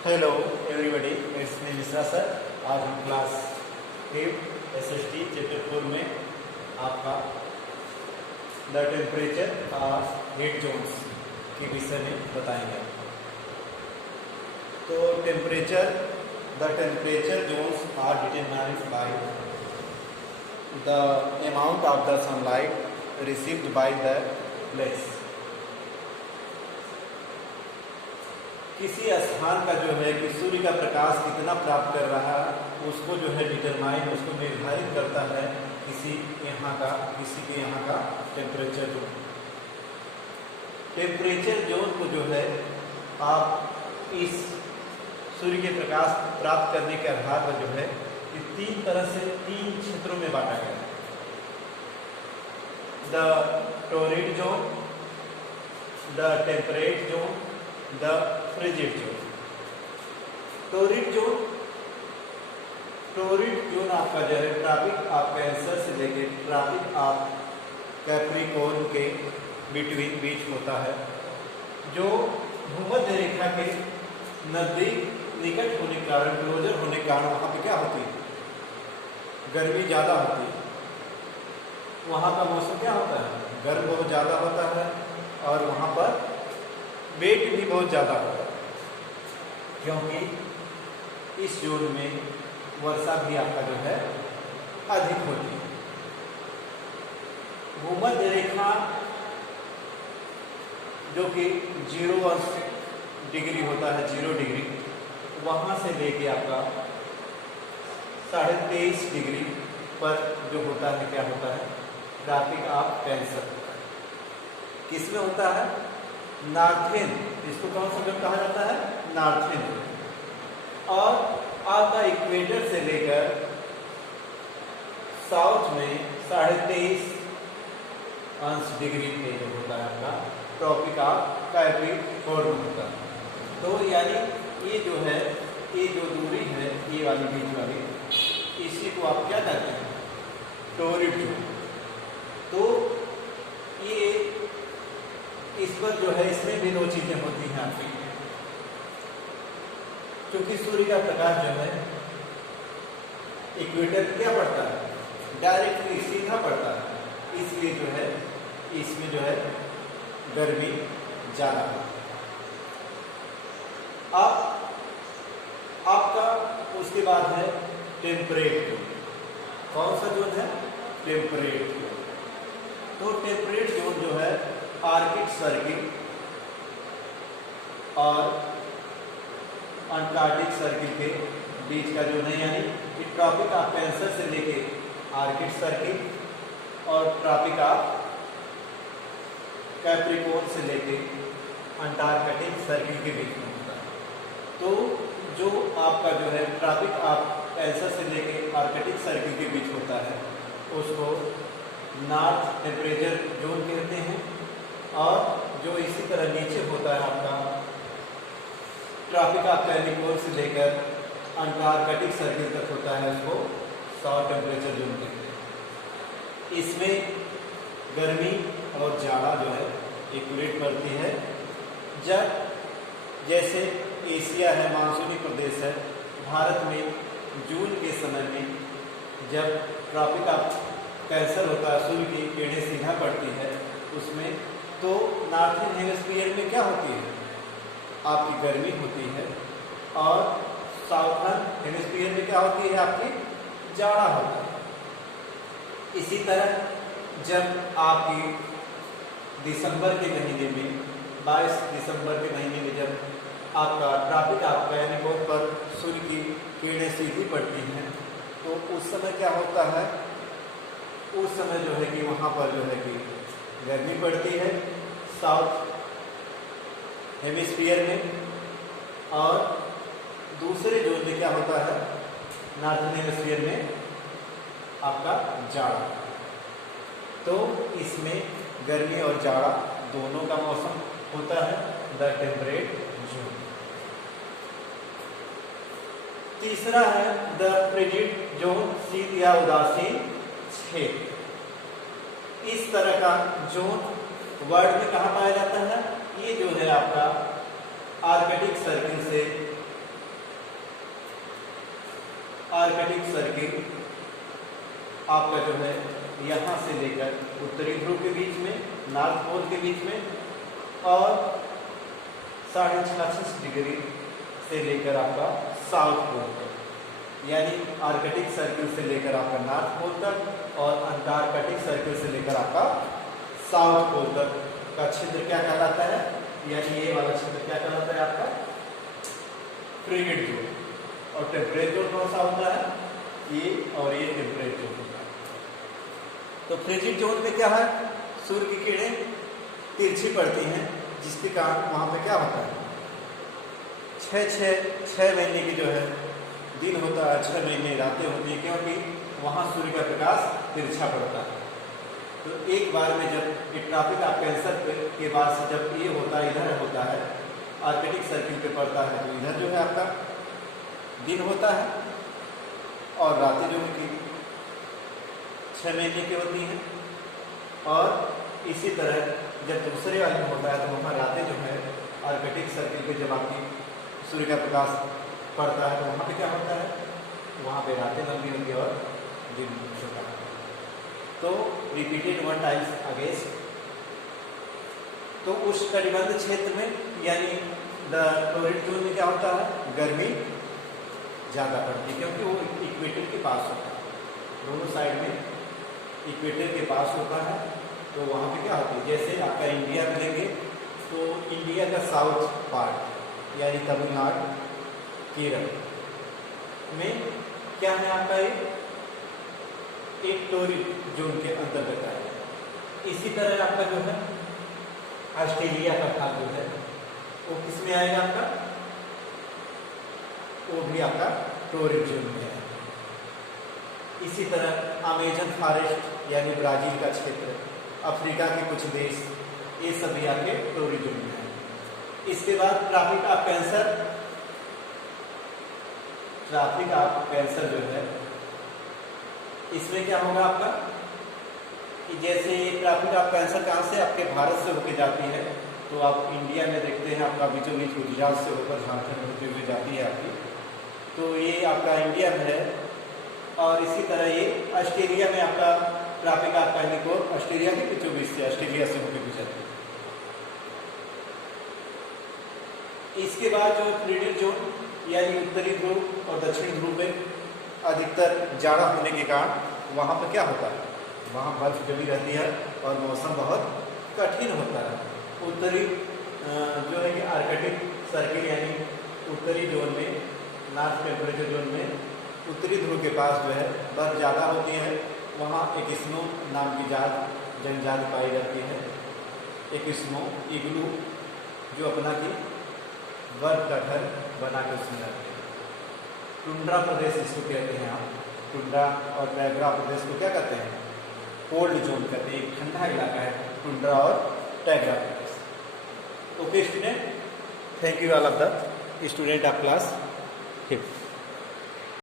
Hello everybody, it's me Mishra sir. आज हम class 5 SST chapter 4 में आपका द टेम्परेचर और हीट जोन्स के विषय में बताएंगे। तो the temperature zones are determined by the amount of the sunlight received by the place. किसी स्थान का जो है कि सूर्य का प्रकाश कितना प्राप्त कर रहा है उसको जो है डिटरमाइन, उसको निर्धारित करता है किसी के यहाँ का टेम्परेचर जोन। टेम्परेचर जोन को जो है आप इस सूर्य के प्रकाश प्राप्त करने के आधार पर जो है कि तीन क्षेत्रों में बांटा गया है। The torrid zone, the temperate zone, the frigid zone. Torrid zone आपका जो है ट्रॉपिक ऑफ कैंसर से लेके ट्रॉपिक ऑफ कैप्रिकॉर्न के बीच होता है, जो भूमध्य रेखा के निकट होने के कारण, क्लोजर होने के कारण वहाँ पे क्या होती है, गर्मी ज़्यादा होती है। वहाँ का मौसम क्या होता है, गर्म बहुत ज़्यादा होता है और वहाँ पर वेट भी बहुत ज़्यादा होता है, क्योंकि इस जोन में वर्षा भी आपका जो है अधिक होती है। भूमध्य रेखा जो कि 0 डिग्री होता है, 0 डिग्री, वहाँ से लेके आपका 23.5 डिग्री पर जो होता है क्या होता है, ट्रॉपिक ऑफ कैंसर। किसमें होता है, नॉर्थन, इसको कौन सा जोन कहा जाता है, नॉर्थन। और आपका इक्वेटर से लेकर साउथ में 23.5 डिग्री पे जो होता है आपका ट्रॉपिक ऑफ कैप्रिकॉर्न होता है। तो यानी ये जो है, ये जो दूरी है, ये वाली बीच वाली, इसी को आप क्या कहते हैं, टोरिड जोन। तो ये इस पर जो है, इसमें भी दो चीजें होती हैं आपकी, क्योंकि सूर्य का प्रकाश जो है इक्वेटर क्या पड़ता है, डायरेक्टली सीधा पड़ता है, इसलिए जो है इसमें जो है गर्मी ज्यादा है। अब आपका उसके बाद है टेम्परेट जोन। कौन सा जोन है, टेम्परेट जोन। तो टेम्परेट जोन जो है आर्कटिक सर्किल और अंटार्कटिक सर्किल के बीच का जो है, यानी ट्रॉपिक ऑफ कैंसर से लेके आर्कटिक सर्किल और ट्रॉपिक ऑफ कैप्रिकॉर्न से लेके अंटार्कटिक सर्किल के बीच में होता है। तो जो आपका जो है ट्रॉपिक ऑफ कैंसर से लेके आर्कटिक सर्किल के बीच होता है उसको नॉर्थ टेम्परेचर जोन कहते हैं। और जो इसी तरह नीचे होता है आपका ट्रॉपिक ऑफ कैप्रिकॉर्न से लेकर अंटार्कटिक सर्किल तक होता है, उसको साउथ टेम्परेचर जोन कहते हैं। इसमें गर्मी और जाड़ा जो है इक्वलेट पड़ती है। जब जैसे एशिया है, मानसूनी प्रदेश है, भारत में जून के समय में जब ट्रॉपिक ऑफ कैंसर होता है, सूर्य की किरणें सीधा पड़ती है उसमें, तो नॉर्थन हेमिस्फीयर में क्या होती है, आपकी गर्मी होती है, और साउथर्न हेमिस्फीयर में क्या होती है, आपकी जाड़ा होता है। इसी तरह जब आपकी दिसंबर के महीने में, 22 दिसंबर के महीने में जब आपका ट्रॉपिक ऑफ कैप्रिकॉर्न पर सूर्य की किरणें सीधी पड़ती हैं, तो उस समय क्या होता है, उस समय जो है कि वहाँ पर जो है कि गर्मी पड़ती है साउथ हेमिस्फीयर में, और दूसरे जोन में क्या होता है, नॉर्थन हेमिस्फीयर में आपका जाड़ा। तो इसमें गर्मी और जाड़ा दोनों का मौसम होता है, द टेम्परेट जोन। तीसरा है द फ्रिजिड जोन, शीत या उदासीन क्षेत्र। इस तरह का जोन वर्ल्ड में कहाँ पाया जाता है, ये जो है आपका आर्कटिक सर्किल से आर्कटिक सर्किल आपका जो है यहाँ से लेकर उत्तरी ध्रुव के बीच में, नॉर्थ पोल के बीच में, और 66.5 डिग्री से लेकर आपका साउथ पोल तक, यानी आर्कटिक सर्किल से लेकर आपका नॉर्थ पोल तक और अंटार्कटिक सर्किल से लेकर आपका साउथ पोल तक का क्षेत्र क्या कहलाता है, यानी ये वाला क्षेत्र क्या कहलाता है आपका फ्रिगिड जोन। और टेम्परेट जोन कौन सा होता है, ये और ये टेम्परेट जोन होता है। तो फ्रिगिड जोन में क्या है, सूर्य की किरणें तिरछी पड़ती हैं, जिसके कारण वहाँ पे क्या होता है, छः महीने की जो है दिन होता है, 6 महीने रातें होती हैं, क्योंकि वहाँ सूर्य का प्रकाश तिरछा पड़ता है। तो एक बार में जब ये ट्रॉपिक ऑफ कैंसर के बाद से जब ये होता है, इधर होता है, आर्कटिक सर्किल पे पड़ता है, तो इधर जो है आपका दिन होता है और रातें जो है कि 6 महीने की होती हैं। और इसी तरह जब दूसरे वाले में होता है तो वहाँ रातें जो है आर्कटिक सर्किल पे जब आपकी सूर्य का प्रकाश पड़ता है तो वहाँ पे क्या होता है, वहाँ पे रातें लंबी होती है और दिन छोटा है। तो रिपीटेड 1 टाइम्स अगेंस्ट। तो उस कटिबंध क्षेत्र में यानी द टोरिड जोन में क्या होता है, गर्मी ज़्यादा पड़ती है, क्योंकि वो इक्वेटर के पास होता है, दोनों साइड में इक्वेटर के पास होता है। तो वहाँ पे क्या होती है, जैसे आपका इंडिया में लेंगे तो इंडिया का साउथ पार्ट यानी तमिलनाडु, केरल में क्या है आपका एक टोरिड जोन के अंतर्गत है। इसी तरह आपका जो है ऑस्ट्रेलिया का भाग जो है वो किस में आएगा आपका, वो भी आपका टोरिड जोन में है। इसी तरह अमेजन फॉरेस्ट यानी ब्राजील का क्षेत्र, अफ्रीका के कुछ देश, ये सभी आपके टोरिड जोन में है। इसके बाद tropic of cancer, tropic of cancer जो है इसमें क्या होगा आपका, जैसे ट्रॉपिक ऑफ कैंसर कहाँ से आपके भारत से होकर जाती है, तो आप इंडिया में देखते हैं आपका बीचों बीच गुजरात से होकर झारखंड होते हुए जाती है आपकी, तो ये आपका इंडिया में है। और इसी तरह ये ऑस्ट्रेलिया में आपका ट्रॉपिक ऑफ कैनिकोर ऑस्ट्रेलिया के बीचों बीच से, ऑस्ट्रेलिया से होकर गुजरती है। इसके बाद जो फ्रिगिड जोन यानी उत्तरी ध्रुव और दक्षिण ध्रुव में अधिकतर जाड़ा होने के कारण वहाँ पर क्या होता है, वहाँ बर्फ जमी रहती है और मौसम बहुत कठिन होता है। उत्तरी जो है कि आर्कटिक सर्किल यानी उत्तरी जोन में, नॉर्थ टेम्परेचर जोन में उत्तरी ध्रुव के पास जो है बर्फ ज़्यादा होती है, वहाँ एक स्नो नाम की जनजाति पाई जाती है, एक स्नो इग्लू जो अपना की बर्फ का घर बना के उसमें रहते हैं। टुंड्रा प्रदेश इसको कहते हैं आप, टुंड्रा और टैग्रा प्रदेश को क्या कहते हैं, कोल्ड जोन कहते हैं, एक ठंडा इलाका है टुंड्रा और टैग्रा प्रदेश। Okay student, thank you all of the student of class 5th।